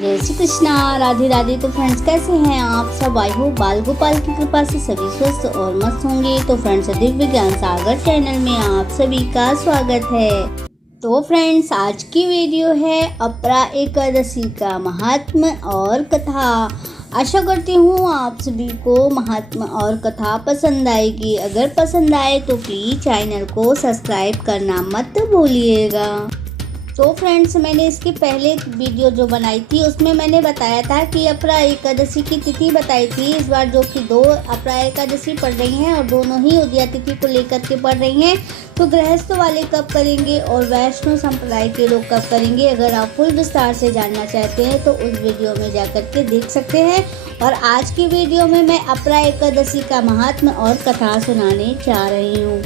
जय श्री कृष्णा, राधे राधे। तो फ्रेंड्स, कैसे हैं आप सब? आई होप बाल गोपाल की कृपा से सभी स्वस्थ और मस्त होंगे। तो फ्रेंड्स, दिव्य ज्ञान सागर चैनल में आप सभी का स्वागत है। तो फ्रेंड्स, आज की वीडियो है अपरा एकादशी का महात्म्य और कथा। आशा करती हूँ आप सभी को महात्म्य और कथा पसंद आएगी। अगर पसंद आए तो प्लीज़ चैनल को सब्सक्राइब करना मत भूलिएगा। तो फ्रेंड्स, मैंने इसके पहले वीडियो जो बनाई थी उसमें मैंने बताया था कि अपरा एकादशी की तिथि बताई थी। इस बार जो कि 2 अपरा एकादशी पड़ रही हैं और दोनों ही उदया तिथि को लेकर के पड़ रही हैं। तो गृहस्थ वाले कब करेंगे और वैष्णव संप्रदाय के लोग कब करेंगे, अगर आप फुल विस्तार से जानना चाहते हैं तो उस वीडियो में जाकर के देख सकते हैं। और आज की वीडियो में मैं अपरा एकादशी का महात्म्य और कथा सुनाने जा रही हूँ।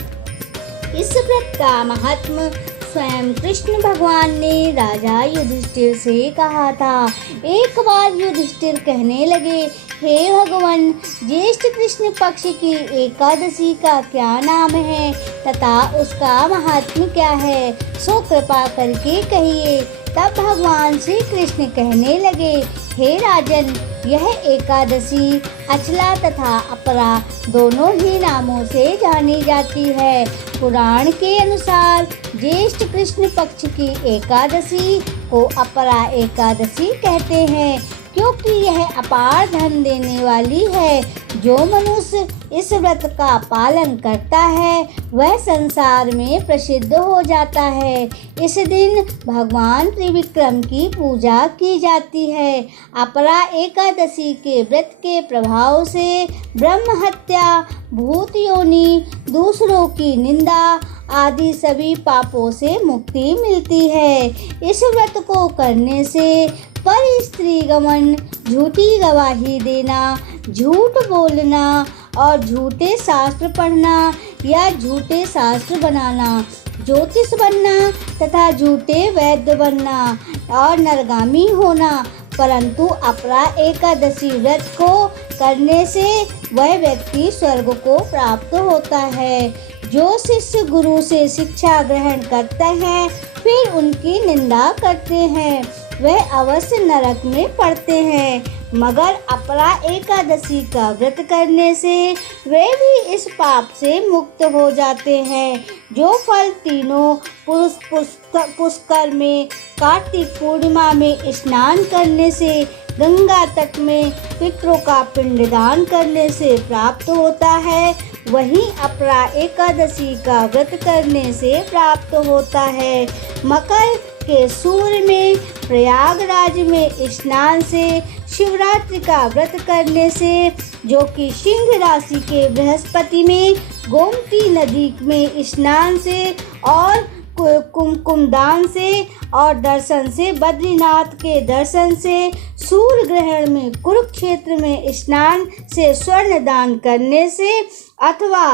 इस व्रत का महात्म्य स्वयं कृष्ण भगवान ने राजा युधिष्ठिर से कहा था। एक बार युधिष्ठिर कहने लगे, हे भगवान, ज्येष्ठ कृष्ण पक्ष की एकादशी का क्या नाम है तथा उसका महात्म्य क्या है, सो कृपा करके कहिए। तब भगवान श्री कृष्ण कहने लगे, हे राजन, यह एकादशी अचला तथा अपरा दोनों ही नामों से जानी जाती है। पुराण के अनुसार ज्येष्ठ कृष्ण पक्ष की एकादशी को अपरा एकादशी कहते हैं, क्योंकि यह अपार धन देने वाली है। जो मनुष्य इस व्रत का पालन करता है वह संसार में प्रसिद्ध हो जाता है। इस दिन भगवान त्रिविक्रम की पूजा की जाती है। अपरा एकादशी के व्रत के प्रभाव से ब्रह्म हत्या, भूत योनि, दूसरों की निंदा आदि सभी पापों से मुक्ति मिलती है। इस व्रत को करने से पर स्त्री गमन, झूठी गवाही देना, झूठ बोलना और झूठे शास्त्र पढ़ना या झूठे शास्त्र बनाना, ज्योतिष बनना तथा झूठे वैद्य बनना और नरगामी होना। परंतु अपरा एकादशी व्रत को करने से वह व्यक्ति स्वर्ग को प्राप्त होता है। जो शिष्य गुरु से शिक्षा ग्रहण करते हैं फिर उनकी निंदा करते हैं वह अवश्य नरक में पड़ते हैं, मगर अपरा एकादशी का व्रत करने से वे भी इस पाप से मुक्त हो जाते हैं। जो फल तीनों पुष्कर में, कार्तिक पूर्णिमा में स्नान करने से, गंगा तट में पितरों का पिंडदान करने से प्राप्त होता है, वहीं अपरा एकादशी का व्रत करने से प्राप्त होता है। मकर के सूर्य में, प्रयागराज में स्नान से, शिवरात्रि का व्रत करने से, जो कि सिंह राशि के बृहस्पति में, गोमती नदी में स्नान से और कुमकुम दान से और दर्शन से, बद्रीनाथ के दर्शन से, सूर्य ग्रहण में कुरुक्षेत्र में स्नान से, स्वर्ण दान करने से अथवा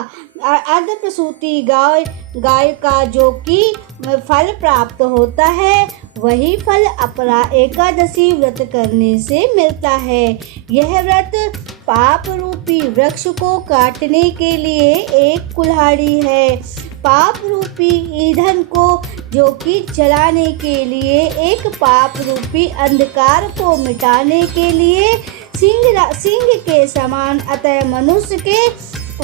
अर्ध प्रसूति गाय का जो कि फल प्राप्त होता है, वही फल अपरा एकादशी व्रत करने से मिलता है। यह व्रत पाप रूपी वृक्ष को काटने के लिए एक कुल्हाड़ी है। पाप रूपी ईंधन को जो कि जलाने के लिए, एक पाप रूपी अंधकार को मिटाने के लिए सिंह के समान, अतः मनुष्य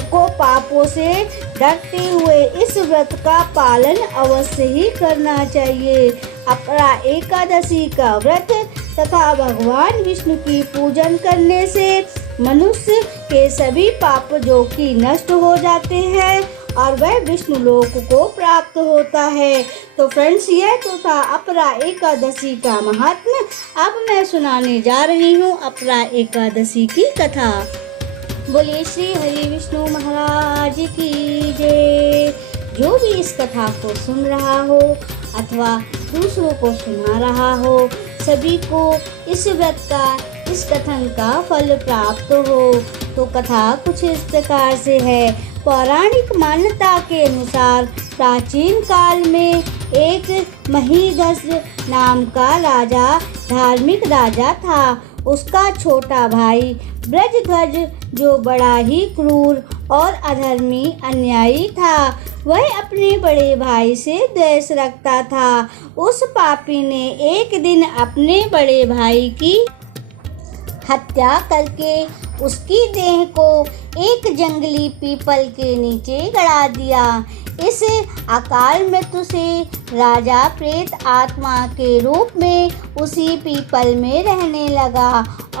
को पापों से डरते हुए इस व्रत का पालन अवश्य ही करना चाहिए। अपरा एकादशी का व्रत तथा भगवान विष्णु की पूजन करने से मनुष्य के सभी पाप जो कि नष्ट हो जाते हैं और वह विष्णु लोक को प्राप्त होता है। तो फ्रेंड्स, यह तो था अपरा एकादशी का महात्म्य। अब मैं सुनाने जा रही हूँ अपरा एकादशी की कथा। बोलिए श्री हरि विष्णु महाराज की जय। जो भी इस कथा को सुन रहा हो अथवा दूसरों को सुना रहा हो, सभी को इस व्रत का, इस कथन का फल प्राप्त हो। तो कथा कुछ इस प्रकार से है। पौराणिक मान्यता के अनुसार प्राचीन काल में एक महीधस नाम का राजा, धार्मिक राजा था। उसका छोटा भाई ब्रजध्वज, जो बड़ा ही क्रूर और अधर्मी अन्यायी था, वह अपने बड़े भाई से द्वेष रखता था। उस पापी ने एक दिन अपने बड़े भाई की हत्या करके उसकी देह को एक जंगली पीपल के नीचे गड़ा दिया। इस अकाल मृत्यु से राजा प्रेत आत्मा के रूप में उसी पीपल में रहने लगा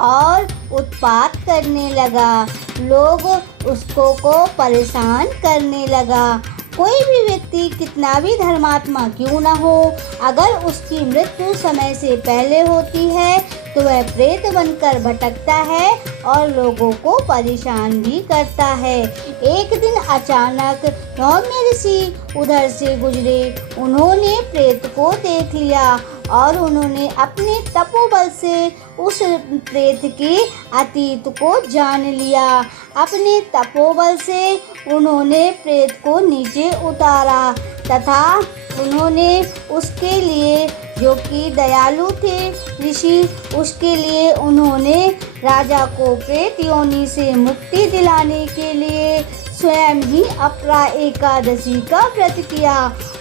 और उत्पात करने लगा। लोग उसको परेशान करने लगा। कोई भी व्यक्ति कितना भी धर्मात्मा क्यों न हो, अगर उसकी मृत्यु समय से पहले होती है तो वह प्रेत बनकर भटकता है और लोगों को परेशान भी करता है। एक दिन अचानक सौम्य ऋषि उधर से गुजरे। उन्होंने प्रेत को देख लिया और उन्होंने अपने तपोबल से उस प्रेत के अतीत को जान लिया। अपने तपोबल से उन्होंने प्रेत को नीचे उतारा तथा उन्होंने उसके लिए, जो कि दयालु थे ऋषि, उसके लिए उन्होंने राजा को प्रेत योनि से मुक्ति दिलाने के लिए स्वयं ही अपरा एकादशी का व्रत किया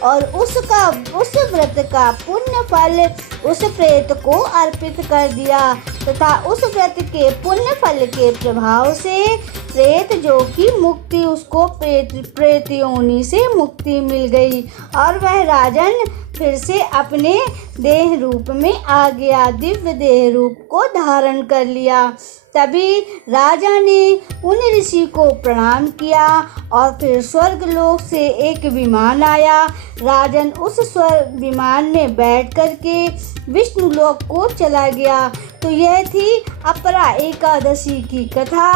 और उस व्रत का पुण्य फल उस प्रेत को अर्पित कर दिया तथा उस व्रत के पुण्य फल के प्रभाव से प्रेत, जो कि मुक्ति, उसको प्रेत योनि से मुक्ति मिल गई और वह राजन फिर से अपने देह रूप में आ गया, दिव्य देह रूप को धारण कर लिया। तभी राजा ने उन ऋषि को प्रणाम किया और फिर स्वर्ग लोक से एक विमान आया। राजन उस स्वर्ग विमान में बैठ करके विष्णु लोक को चला गया। तो यह थी अपरा एकादशी की कथा।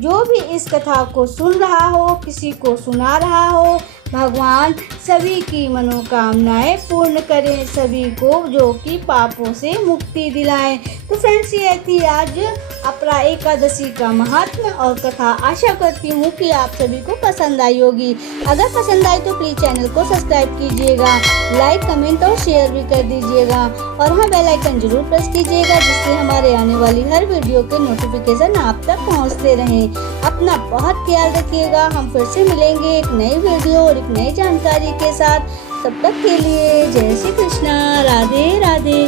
जो भी इस कथा को सुन रहा हो, किसी को सुना रहा हो, भगवान सभी की मनोकामनाएं पूर्ण करें, सभी को जो कि पापों से मुक्ति दिलाएं। तो फ्रेंड्स, ये थी आज अपरा एकादशी का महात्म्य और कथा। आशा करती हूँ कि आप सभी को पसंद आई होगी। अगर पसंद आई तो प्लीज़ चैनल को सब्सक्राइब कीजिएगा, लाइक, कमेंट और शेयर भी कर दीजिएगा और हाँ, बेल आइकन जरूर प्रेस कीजिएगा, जिससे हमारे आने वाली हर वीडियो के नोटिफिकेशन आप तक पहुँचते रहें। अपना बहुत ख्याल रखिएगा। हम फिर से मिलेंगे एक नई वीडियो और एक नई जानकारी के साथ। तब तक के लिए जय श्री कृष्णा, राधे राधे।